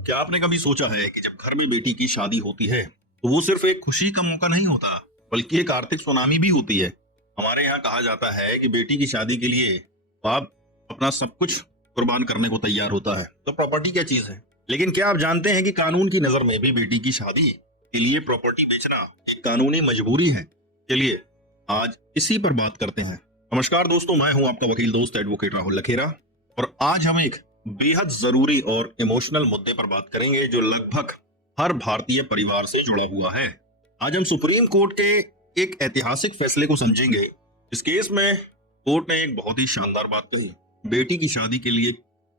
क्या आपने कभी सोचा है कि जब घर में बेटी की शादी होती है तो वो सिर्फ एक खुशी का मौका नहीं होता, बल्कि एक आर्थिक सुनामी भी होती है। हमारे यहाँ कहा जाता है कि बेटी की शादी के लिए बाप अपना सब कुछ कुर्बान करने को तैयार होता है। तो प्रॉपर्टी क्या चीज है? लेकिन क्या आप जानते हैं कि कानून की नजर में भी बेटी की शादी के लिए प्रॉपर्टी बेचना एक कानूनी मजबूरी है? चलिए आज इसी पर बात करते हैं। नमस्कार दोस्तों, मैं हूं आपका वकील दोस्त एडवोकेट राहुल लखेरा और आज हम एक बेहद जरूरी और इमोशनल मुद्दे पर बात करेंगे जो लगभग हर भारतीय परिवार से जुड़ा हुआ है। आज हम सुप्रीम कोर्ट के एक ऐतिहासिक फैसले को समझेंगे। इस केस में कोर्ट ने एक बहुत ही शानदार बात कही। बेटी की शादी के लिए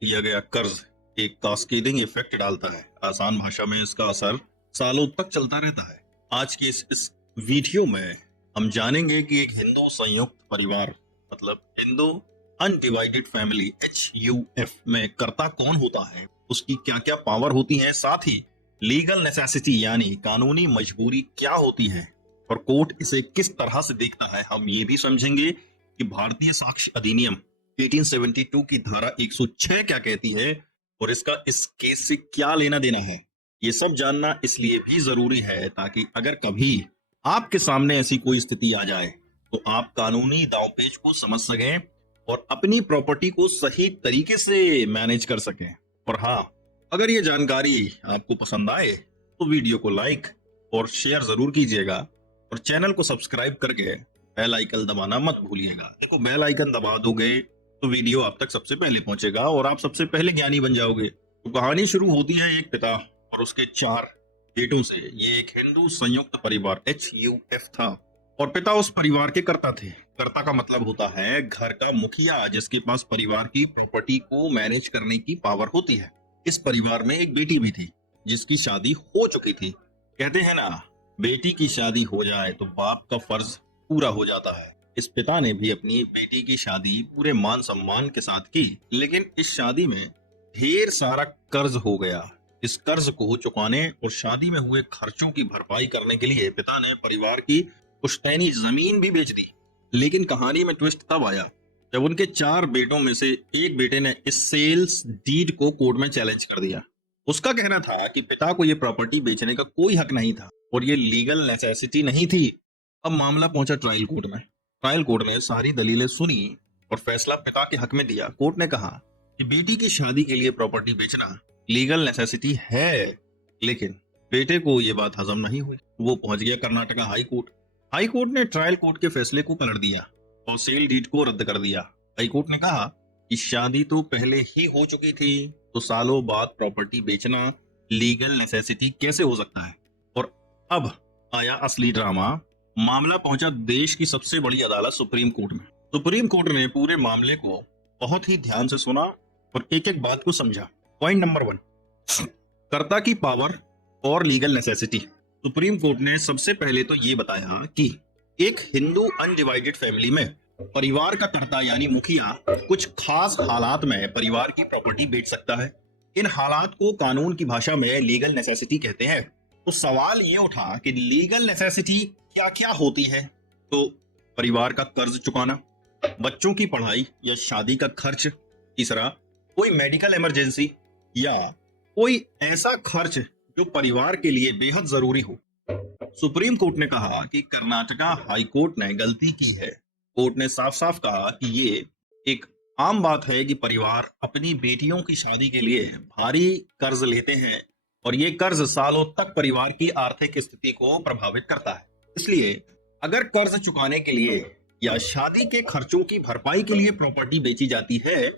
लिया गया कर्ज एक कास्केडिंग इफेक्ट डालता है। आसान भाषा में इसका असर सालों तक चलता रहता है। आज के इस वीडियो में हम जानेंगे कि एक हिंदू संयुक्त परिवार मतलब हिंदू अनडिवाइडेड फैमिली HUF में कर्ता कौन होता है, उसकी क्या क्या पावर होती है, साथ ही लीगल नेसेसिटी यानी कानूनी मजबूरी क्या होती है और कोर्ट इसे किस तरह से देखता है। हम ये भी समझेंगे कि भारतीय साक्ष्य अधिनियम 1872 की धारा 106 क्या कहती है और इसका इस केस से क्या लेना देना है। ये सब जानना इसलिए भी जरूरी है ताकि अगर कभी आपके सामने ऐसी कोई स्थिति आ जाए तो आप कानूनी दांवपेच को समझ सकें और अपनी प्रॉपर्टी को सही तरीके से मैनेज कर सकें। और हाँ, अगर ये जानकारी आपको पसंद आए तो वीडियो को लाइक और शेयर जरूर कीजिएगा और चैनल को सब्सक्राइब करके बेल आइकन दबाना मत भूलिएगा। देखो, बेल आइकन दबा दोगे तो वीडियो आप तक सबसे पहले पहुंचेगा और आप सबसे पहले ज्ञानी बन जाओगे। तो कहानी शुरू होती है एक पिता और उसके 4 बेटों से। ये एक हिंदू संयुक्त परिवार HUF था और पिता उस परिवार के कर्ता थे। कर्ता का मतलब होता है घर का मुखिया, जिसके पास परिवार की प्रॉपर्टी को मैनेज करने की पावर होती है। इस परिवार में एक बेटी भी थी जिसकी शादी हो चुकी थी। कहते हैं ना, बेटी की शादी हो जाए तो बाप का फर्ज पूरा हो जाता है। इस पिता ने भी अपनी बेटी की शादी पूरे मान सम्मान के साथ की, लेकिन इस शादी में ढेर सारा कर्ज हो गया। इस कर्ज को चुकाने और शादी में हुए खर्चों की भरपाई करने के लिए पिता ने परिवार की पुश्तैनी जमीन भी बेच दी। लेकिन कहानी में ट्विस्ट तब आया जब उनके 4 बेटों में से एक बेटे ने इस सेल्स डीड को कोर्ट में चैलेंज कर दिया। उसका कहना था कि पिता को यह प्रॉपर्टी बेचने का कोई हक नहीं था और ये लीगल नेसेसिटी नहीं थी। अब मामला पहुंचा ट्रायल कोर्ट में। ट्रायल कोर्ट ने सारी दलीलें सुनी और फैसला पिता के हक में दिया। कोर्ट ने कहा कि बेटी की शादी के लिए प्रॉपर्टी बेचना लीगल नेसेसिटी है, लेकिन बेटे को यह बात हजम नहीं हुई। वो पहुंच गया Karnataka high court. High court ने ट्रायल कोर्ट के फैसले को पलट दिया और सेल डीड को रद्द कर दिया। हाई कोर्ट ने कहा कि शादी तो पहले ही हो चुकी थी, तो सालों बाद प्रॉपर्टी बेचना लीगल नेसेसिटी कैसे हो सकता है। और अब आया असली ड्रामा। मामला पहुंचा देश की सबसे बड़ी अदालत सुप्रीम कोर्ट में। सुप्रीम कोर्ट ने पूरे मामले को बहुत ही ध्यान से सुना और एक एक बात को समझा। पॉइंट नंबर 1, कर्ता की पावर और लीगल नेसेसिटी। सुप्रीम कोर्ट ने सबसे पहले तो ये बताया कि एक हिंदू अनडिवाइडेड फैमिली में परिवार का कर्ता यानी मुखिया कुछ खास हालात में परिवार की प्रॉपर्टी बेच सकता है। इन हालात को कानून की भाषा में लीगल नेसेसिटी कहते हैं। तो सवाल ये उठा कि लीगल नेसेसिटी क्या क्या होती है। तो परिवार का कर्ज चुकाना, बच्चों की पढ़ाई या शादी का खर्च, तीसरा कोई मेडिकल इमरजेंसी या कोई ऐसा खर्च जो परिवार के लिए बेहद जरूरी हो। सुप्रीम कोर्ट ने कहा कि कर्नाटका हाई कोर्ट ने गलती की है। कोर्ट ने साफ साफ कहा कि ये एक आम बात है कि परिवार अपनी बेटियों की शादी के लिए भारी कर्ज लेते हैं और ये कर्ज सालों तक परिवार की आर्थिक स्थिति को प्रभावित करता है। इसलिए अगर कर्ज चुकाने के लिए या शादी के खर्चों की भरपाई के लिए प्रॉपर्टी बेची जाती है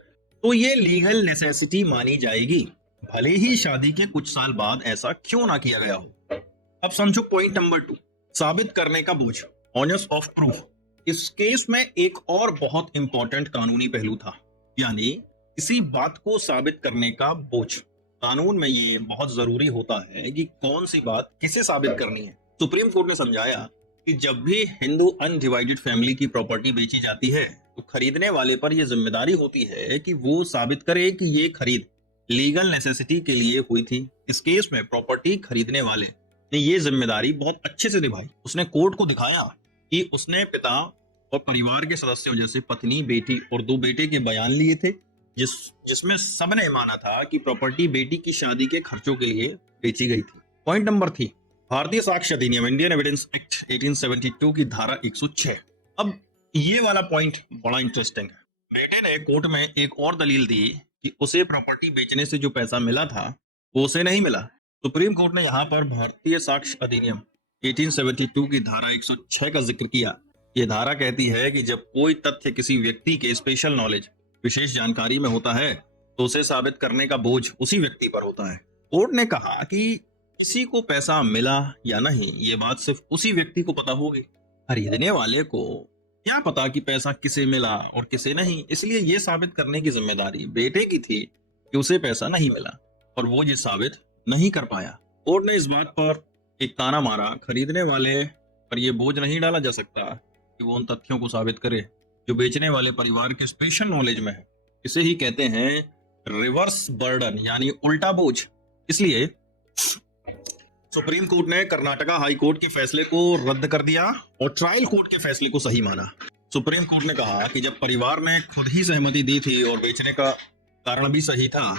तो ये लीगल नेसेसिटी मानी जाएगी, भले ही शादी के कुछ साल बाद ऐसा क्यों ना किया गया हो। अब समझो पॉइंट नंबर 2, साबित करने का बोझ, ऑनर्स ऑफ प्रूफ। इस केस में एक और बहुत इंपॉर्टेंट कानूनी पहलू था, यानी किसी बात को साबित करने का बोझ। कानून में ये बहुत जरूरी होता है कि कौन सी बात किसे साबित करनी है। सुप्रीम कोर्ट ने समझाया कि जब भी हिंदू अनडिवाइडेड फैमिली की प्रॉपर्टी बेची जाती है तो खरीदने वाले पर यह जिम्मेदारी होती है कि वो साबित करे कि ये खरीद लीगल नेसेसिटी के लिए हुई थी। इस केस में प्रॉपर्टी खरीदने वाले ने ये जिम्मेदारी बहुत अच्छे से निभाई। उसने कोर्ट को दिखाया कि उसने पिता और परिवार के सदस्यों जैसे पत्नी, बेटी और 2 बेटे के बयान लिए थे जिस जिसमें सबने माना था कि प्रॉपर्टी बेटी की शादी के खर्चों के लिए बेची गई थी। पॉइंट नंबर 3, भारतीय साक्ष्य अधिनियम इंडियन एविडेंस एक्ट 1872 की धारा 106। अब ये वाला पॉइंट बड़ा इंटरेस्टिंग है। बेटे ने कोर्ट में एक और दलील दी कि उसे प्रॉपर्टी बेचने से जो पैसा मिला था वो उसे नहीं मिला। सुप्रीम कोर्ट ने यहाँ पर भारतीय साक्ष्य अधिनियम 1872 की धारा 106 का जिक्र किया। ये धारा कहती है कि जब कोई तथ्य किसी व्यक्ति के स्पेशल नॉलेज, विशेष जानकारी में होता है तो उसे साबित करने का बोझ उसी व्यक्ति पर होता है। कोर्ट ने कहा कि किसी को पैसा मिला या नहीं ये बात सिर्फ उसी व्यक्ति को पता होगी। खरीदने वाले को क्या पता कि पैसा किसे मिला और किसे नहीं, इसलिए ये साबित करने की जिम्मेदारी बेटे की थी कि उसे पैसा नहीं मिला और वो ये साबित नहीं कर पाया। कोर्ट ने इस बात पर एक ताना मारा, खरीदने वाले पर यह बोझ नहीं डाला जा सकता कि वो उन तथ्यों को साबित करे जो बेचने वाले परिवार के स्पेशल नॉलेज में है। इसे ही कहते हैं रिवर्स बर्डन, यानी उल्टा बोझ। इसलिए सुप्रीम कोर्ट ने कर्नाटका हाई कोर्ट के फैसले को रद्द कर दिया और ट्रायल कोर्ट के फैसले को सही माना। सुप्रीम कोर्ट ने कहा कि जब परिवार ने खुद ही सहमति दी थी और बेचने का कारण भी सही था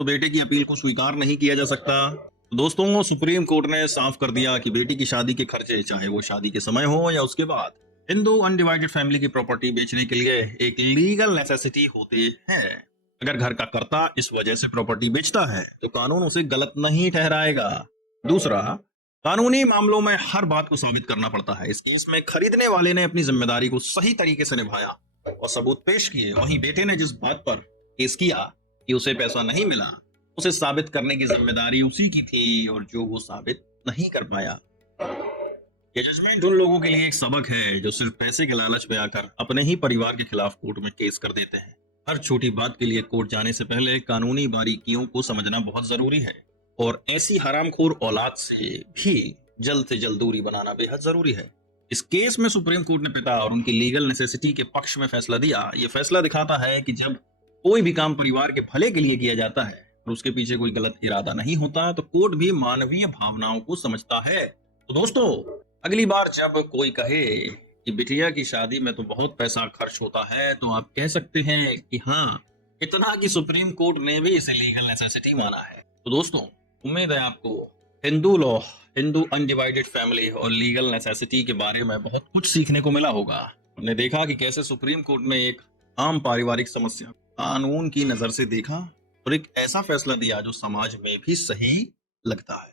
तो बेटे की अपील को स्वीकार नहीं किया जा सकता। तो दोस्तों, सुप्रीम कोर्ट ने साफ कर दिया कि बेटी की शादी के खर्चे, चाहे वो शादी के समय हो या उसके बाद, हिंदू अनडिवाइडेड फैमिली की प्रॉपर्टी बेचने के लिए एक लीगल नेसेसिटी होते हैं। अगर घर का कर्ता इस वजह से प्रॉपर्टी बेचता है तो कानून उसे गलत नहीं ठहराएगा। दूसरा, कानूनी मामलों में हर बात को साबित करना पड़ता है। इस केस में खरीदने वाले ने अपनी जिम्मेदारी को सही तरीके से निभाया और सबूत पेश किए। वहीं बेटे ने जिस बात पर केस किया कि उसे पैसा नहीं मिला, उसे साबित करने की जिम्मेदारी उसी की थी और जो वो साबित नहीं कर पाया। ये जजमेंट उन लोगों के लिए एक सबक है जो सिर्फ पैसे के लालच में आकर अपने ही परिवार के खिलाफ कोर्ट में केस कर देते हैं। हर छोटी बात के लिए कोर्ट जाने से पहले कानूनी बारीकियों को समझना बहुत जरूरी है और ऐसी हरामखोर औलाद से भी जल्द से जल्द दूरी बनाना बेहद जरूरी है। इस केस में सुप्रीम कोर्ट ने पिता और उनकी लीगल नेसेसिटी के पक्ष में फैसला दिया। ये फैसला दिखाता है कि जब कोई भी काम परिवार के भले के लिए किया जाता है और उसके पीछे कोई गलत इरादा नहीं होता तो कोर्ट भी मानवीय भावनाओं को समझता है। तो दोस्तों, अगली बार जब कोई कहे कि बिटिया की शादी में तो बहुत पैसा खर्च होता है तो आप कह सकते हैं कि हाँ, इतना कि सुप्रीम कोर्ट ने भी इसे लीगल नेसेसिटी माना है। तो दोस्तों, उम्मीद है आपको Hindu law, Hindu undivided family और लीगल नेसेसिटी के बारे में बहुत कुछ सीखने को मिला होगा। हमने देखा कि कैसे सुप्रीम कोर्ट ने एक आम पारिवारिक समस्या कानून की नजर से देखा और एक ऐसा फैसला दिया जो समाज में भी सही लगता है।